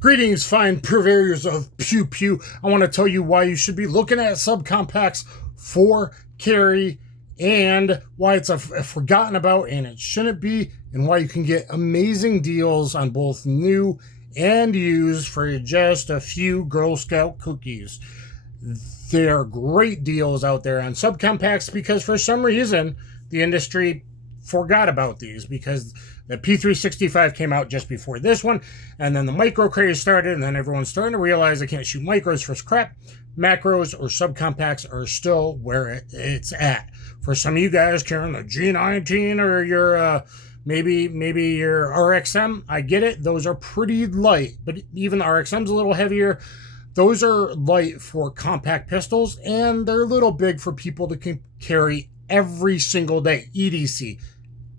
Greetings, fine purveyors of pew pew. I want to tell you why you should be looking at subcompacts for carry and why it's a forgotten about and it shouldn't be, and why you can get amazing deals on both new and used for just a few Girl Scout cookies. There are great deals out there on subcompacts because for some reason the industry forgot about these, because the P365 came out just before this one, and then the micro craze started, and then everyone's starting to realize they can't shoot micros for crap. Macros or subcompacts are still where it's at. For some of you guys carrying a G19 or your maybe your RXM, I get it. Those are pretty light, but even the RXM's a little heavier. Those are light for compact pistols, and they're a little big for people to carry every single day. EDC,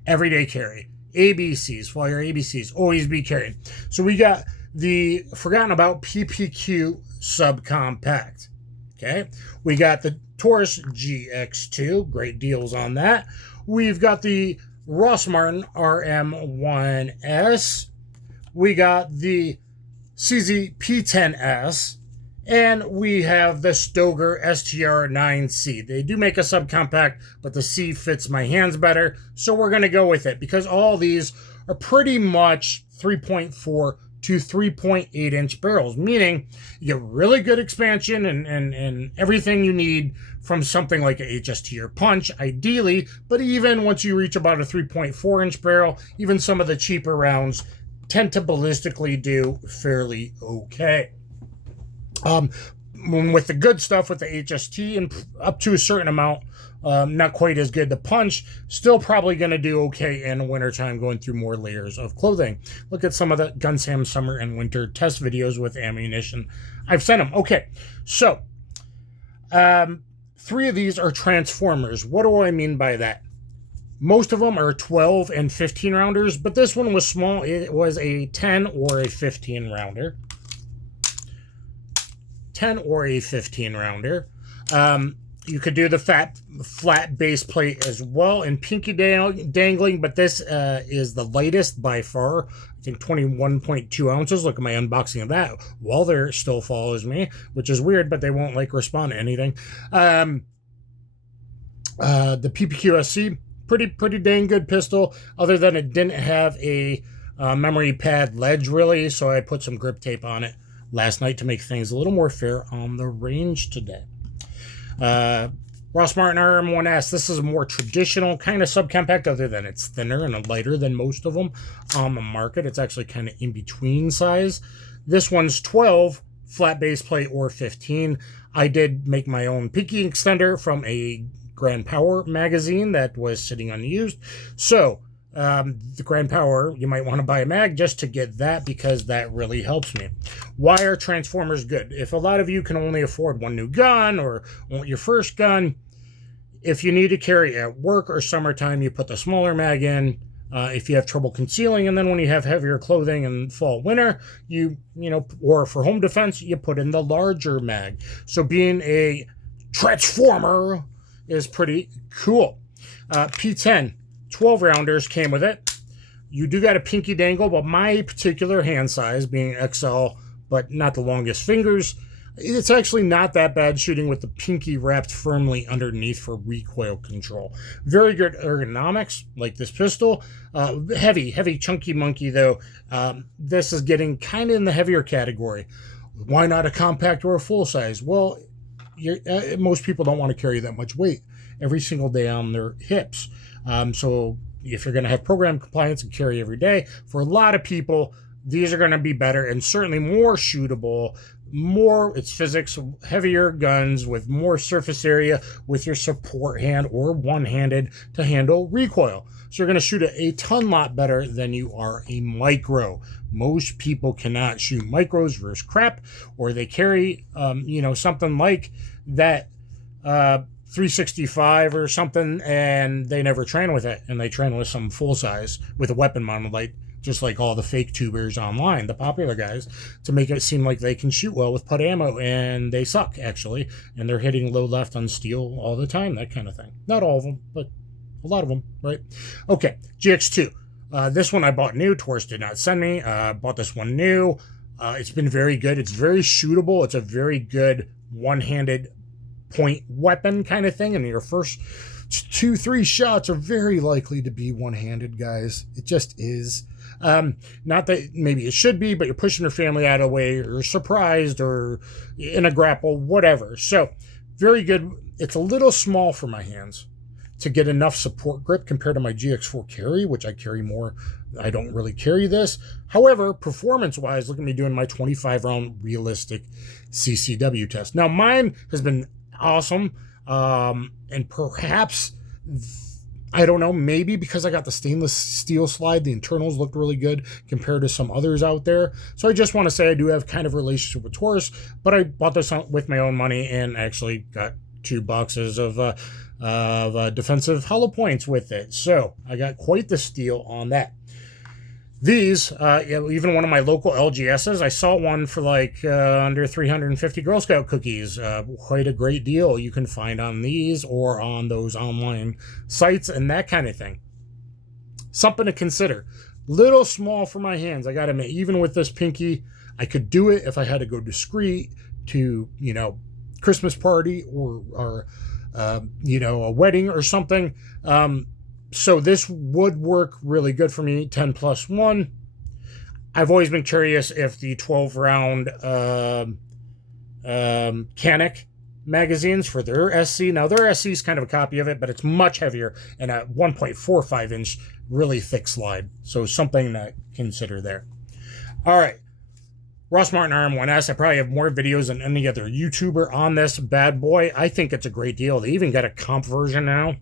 everyday carry. ABCs, fly your ABCs, always be carried. So we got the forgotten about PPQ subcompact. Okay, we got the Taurus GX2, great deals on that. We've got the Martin RM1s. We got the CZ P10S. And we have the Stoer STR9C. They do make a subcompact, but the C fits my hands better, so we're going to go with it because all these are pretty much 3.4 to 3.8 inch barrels, meaning you get really good expansion and everything you need from something like a HST or Punch, ideally, but even once you reach about a 3.4 inch barrel, even some of the cheaper rounds tend to ballistically do fairly okay. With the good stuff with the HST and up to a certain amount, not quite as good. The Punch, still probably going to do okay in the wintertime going through more layers of clothing. Look at some of the Gun Sam summer and winter test videos with ammunition. I've sent them. Okay, so 3 of these are transformers. What do I mean by that? Most of them are 12 and 15 rounders, but this one was small. It was a 10 or a 15 rounder. 10 or a 15 rounder. You could do the flat base plate as well and pinky dangling, but this is the lightest by far. I think 21.2 ounces. Look at my unboxing of that. Walther still follows me, which is weird, but they won't respond to anything. The PPQSC, pretty dang good pistol, other than it didn't have a memory pad ledge really, so I put some grip tape on it last night to make things a little more fair on the range today. Martin RM1s. This is a more traditional kind of subcompact, other than it's thinner and lighter than most of them on the market. It's actually kind of in between size. This one's 12 flat base plate or 15. I did make my own pinky extender from a Grand Power magazine that was sitting unused. So the Grand Power, you might want to buy a mag just to get that, because that really helps me. Why are transformers good? If a lot of you can only afford one new gun or want your first gun, if you need to carry at work or summertime, you put the smaller mag in. If you have trouble concealing, and then when you have heavier clothing in fall winter, you know, or for home defense, you put in the larger mag. So being a transformer is pretty cool. P10. 12 rounders came with it. You do got a pinky dangle, but my particular hand size, being XL, but not the longest fingers, it's actually not that bad shooting with the pinky wrapped firmly underneath for recoil control. Very good ergonomics, like this pistol. Heavy, chunky monkey, though. This is getting kind of in the heavier category. Why not a compact or a full size? Well, most people don't want to carry that much weight every single day on their hips. So if you're going to have program compliance and carry every day, for a lot of people, these are going to be better and certainly more shootable. It's physics, heavier guns with more surface area with your support hand or one-handed to handle recoil. So you're going to shoot a ton lot better than you are a micro. Most people cannot shoot micros versus crap, or they carry, something like that 365 or something, and they never train with it, and they train with some full size with a weapon mounted light, just like all the fake tubers online, the popular guys, to make it seem like they can shoot well with put ammo, and they suck actually, and they're hitting low left on steel all the time, that kind of thing. Not all of them, but a lot of them, right? Okay, GX2. This one I bought new. Taurus did not send me. Bought this one new. It's been very good. It's very shootable. It's a very good one-handed point weapon kind of thing. And your first 2-3 shots are very likely to be one-handed, guys. It just is. Not that maybe it should be, but you're pushing your family out of the way, or surprised, or in a grapple, whatever. So very good. It's a little small for my hands to get enough support grip compared to my GX4 carry, which I carry more. I don't really carry this. However, performance-wise, look at me doing my 25-round realistic CCW test. Now, mine has been awesome, and perhaps, I don't know, maybe because I got the stainless steel slide, the internals looked really good compared to some others out there. So I just want to say I do have kind of a relationship with Taurus, but I bought this with my own money and actually got 2 boxes of defensive hollow points with it. So I got quite the steal on that. These, even one of my local LGSs, I saw one for like under 350 Girl Scout cookies. Quite a great deal you can find on these or on those online sites and that kind of thing. Something to consider. Little small for my hands, I gotta admit. Even with this pinky, I could do it if I had to go discreet to, Christmas party or a wedding or something. So this would work really good for me, 10+1. I've always been curious if the 12-round Canic magazines for their SC, now their SC is kind of a copy of it, but it's much heavier and a 1.45-inch really thick slide. So something to consider there. All right. Ross Martin RM1s. I probably have more videos than any other YouTuber on this bad boy. I think it's a great deal. They even got a comp version now.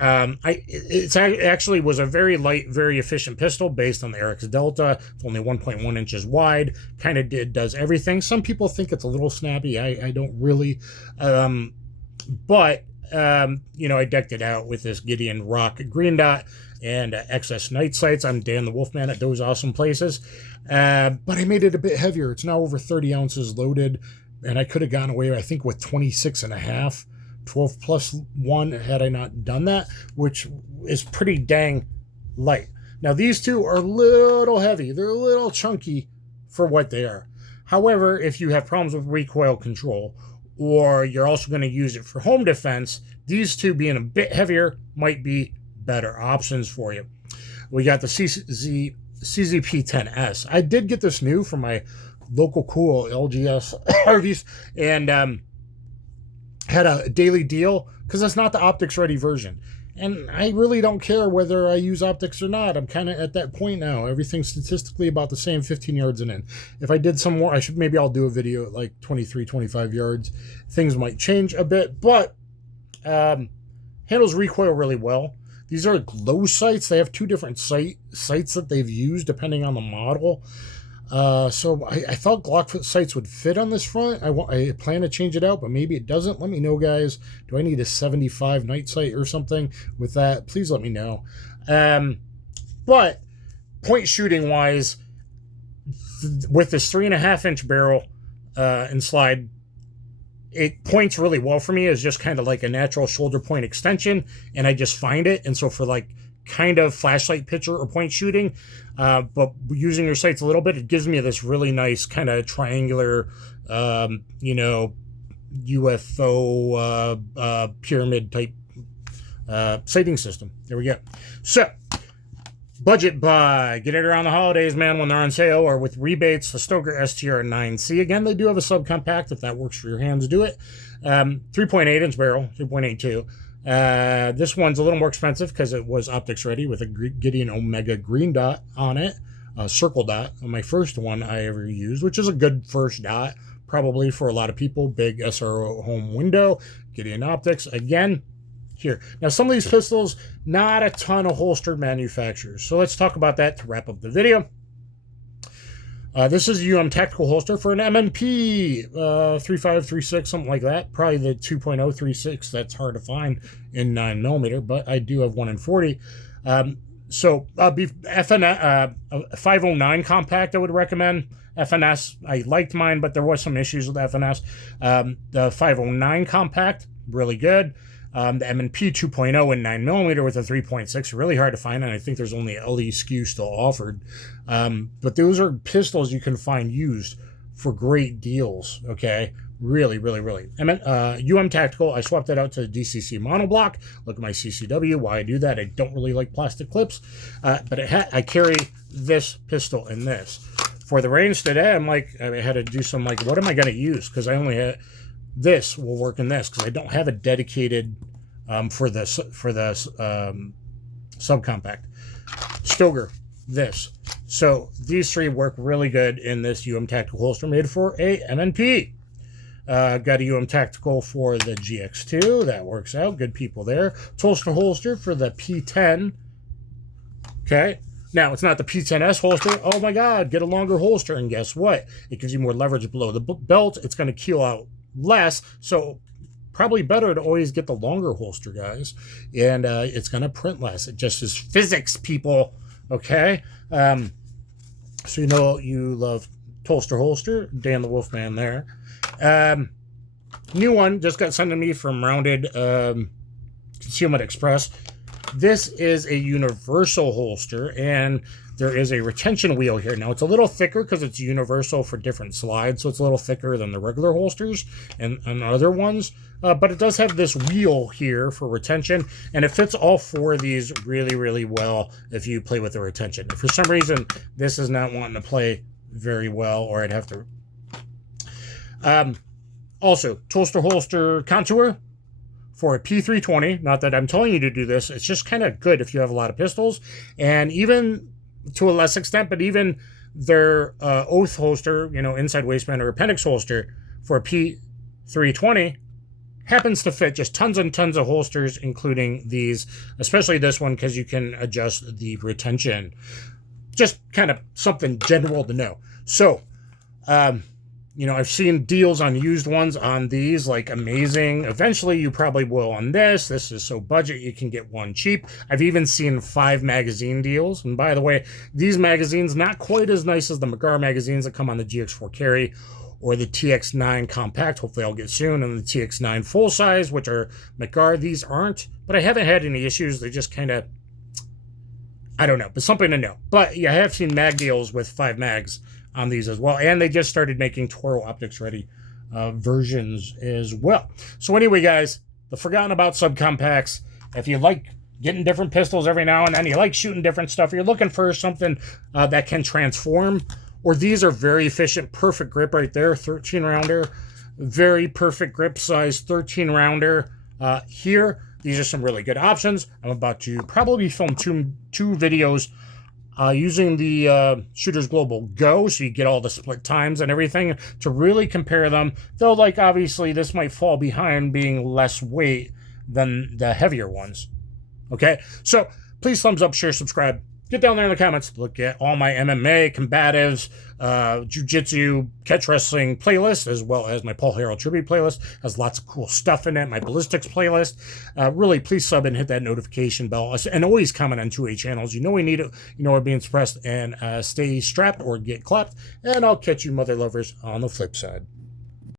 It actually was a very light, very efficient pistol based on the RX Delta. It's only 1.1 inches wide. Kind of does everything. Some people think it's a little snappy. I don't really. But I decked it out with this Gideon Rock Green Dot and XS Night Sights. I'm Dan the Wolfman at those awesome places. But I made it a bit heavier. It's now over 30 ounces loaded. And I could have gone away, I think, with 26.5. 12+1 had I not done that, which is pretty dang light. Now these two are a little heavy. They're a little chunky for what they are. However, if you have problems with recoil control, or you're also going to use it for home defense, these two being a bit heavier might be better options for you. We got the CZP-10S. I did get this new from my local cool LGS Harveys, and had a daily deal because it's not the optics ready version. And I really don't care whether I use optics or not. I'm kind of at that point now. Everything's statistically about the same 15 yards and in. If I did some more, maybe I'll do a video at like 23, 25 yards. Things might change a bit, but handles recoil really well. These are glow sights. They have 2 different sights that they've used depending on the model. So I thought Glock sights would fit on this front. I plan to change it out, but maybe it doesn't. Let me know, guys. Do I need a 75 night sight or something with that? Please let me know. But point shooting wise, with this 3.5-inch barrel and slide, it points really well for me as just kind of like a natural shoulder point extension, and I just find it. And so for like kind of flashlight picture or point shooting, but using your sights a little bit, it gives me this really nice kind of triangular, UFO pyramid type sighting system. There we go. So, budget buy. Get it around the holidays, man, when they're on sale or with rebates. The Stoker STR9C. Again, they do have a subcompact. If that works for your hands, do it. 3.8-inch barrel, 3.82. This one's a little more expensive because it was optics ready with a Gideon Omega green dot on it, a circle dot, my first one I ever used, which is a good first dot, probably for a lot of people. Big SRO home window, Gideon optics, again, here. Now, some of these pistols, not a ton of holstered manufacturers, so let's talk about that to wrap up the video. This is a tactical holster for an MNP 3536, something like that. Probably the 2.036. That's hard to find in 9mm, but I do have one in 40. So FN 509 compact I would recommend. FNS, I liked mine, but there was some issues with FNS. The 509 compact, really good. The M&P 2.0 and 9mm with a 3.6, really hard to find, and I think there's only an LE SKU still offered. But those are pistols you can find used for great deals, okay? Really, really, really. Tactical, I swapped that out to the DCC monoblock. Look at my CCW. Why I do that, I don't really like plastic clips. But I carry this pistol in this. For the range today, I'm like, I had to do some, like, what am I going to use? Because I only had, this will work in this, because I don't have a dedicated for the subcompact. Stoer, this. So these three work really good in this Tactical holster made for a M&P. Got a Tactical for the GX2. That works out. Good people there. Holster for the P10. Okay. Now, it's not the P10S holster. Oh my God, get a longer holster. And guess what? It gives you more leverage below the belt. It's going to keel out less. So probably better to always get the longer holster, guys. And it's going to print less. It just is physics, people. Okay? So you know you love holster. Dan the Wolfman there. New one just got sent to me from Rounded Concealment Express. This is a universal holster, and there is a retention wheel here. Now, it's a little thicker because it's universal for different slides, so it's a little thicker than the regular holsters and other ones. But it does have this wheel here for retention, and it fits all four of these really, really well if you play with the retention. If for some reason this is not wanting to play very well, or I'd have to... Also, holster contour for a P320. Not that I'm telling you to do this. It's just kind of good if you have a lot of pistols. And even to a less extent, but even their oath holster, you know, inside waistband or appendix holster for a P320 happens to fit just tons and tons of holsters, including these, especially this one, because you can adjust the retention. Just kind of something general to know. So, you know, I've seen deals on used ones on these, like amazing. Eventually, you probably will on this. This is so budget, you can get one cheap. I've even seen 5 magazine deals. And by the way, these magazines, not quite as nice as the McGar magazines that come on the GX4 Carry or the TX9 Compact. Hopefully, I'll get soon. And the TX9 Full Size, which are McGar. These aren't. But I haven't had any issues. They just kind of, I don't know, but something to know. But yeah, I have seen mag deals with 5 mags on these as well, and they just started making Toro Optics ready versions as well. So anyway, guys, the forgotten about subcompacts. If you like getting different pistols every now and then, you like shooting different stuff, you're looking for something that can transform, or these are very efficient, perfect grip right there, 13 rounder, very perfect grip size, 13 rounder here. These are some really good options. I'm about to probably film two videos using the Shooters Global Go, so you get all the split times and everything to really compare them. Though, like, obviously, this might fall behind being less weight than the heavier ones. Okay? So, please thumbs up, share, subscribe. Get down there in the comments. Look at all my MMA, combatives, jiu-jitsu, catch wrestling playlist, as well as my Paul Harrell tribute playlist. Has lots of cool stuff in it. My ballistics playlist. Really, please sub and hit that notification bell. And always comment on 2A channels. You know we need it. You know we're being suppressed. And stay strapped or get clapped. And I'll catch you mother lovers on the flip side.